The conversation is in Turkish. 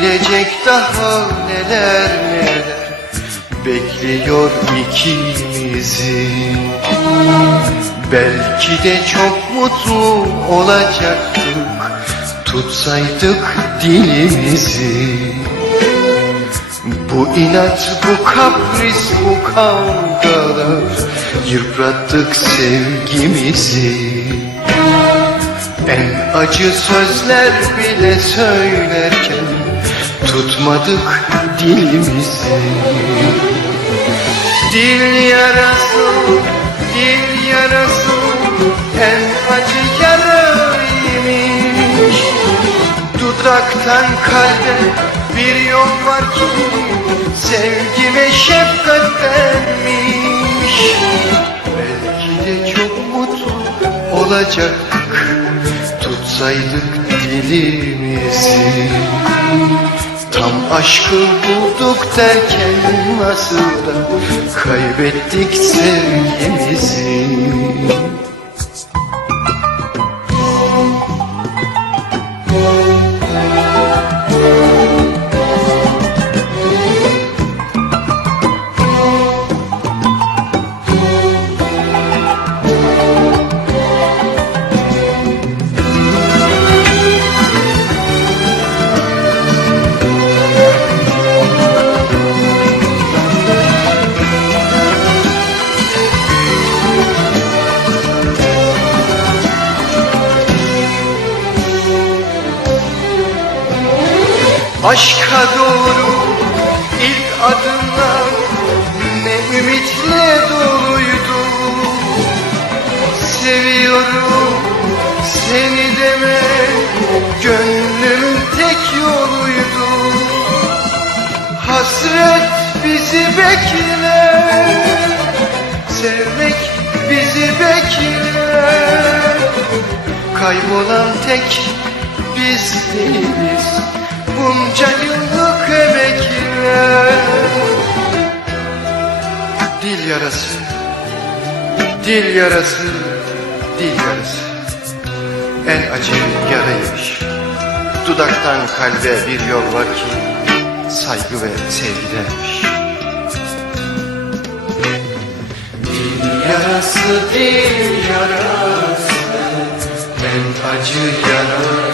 Gelecek daha neler neler Bekliyor ikimizi Belki de çok mutlu olacaktık Tutsaydık dilimizi Bu inat, bu kapris, bu kavgalar Yıprattık sevgimizi En acı sözler bile söylerken tutmadık dilimizi Dil yarası, dil yarası en acı yaraymış Dudaktan kalbe bir yol var ki sevgi ve şefkat vermiş Belki de çok mutlu olacaktık tutsaydık dilimizi Tam aşkı bulduk derken nasıl da kaybettik sevgimizi Aşka doğru ilk adımlar ne ümitle doluydu Seviyorum seni deme gönlümün tek yoluydu Hasret bizi bekler Sevmek bizi bekler Kaybolan tek biz değiliz bunca yıllık emekle Dil yarası, dil yarası, dil yarası En acı yaraymış Dudaktan kalbe bir yol var ki Saygı ve sevgidenmiş Dil yarası, dil yarası En acı yarası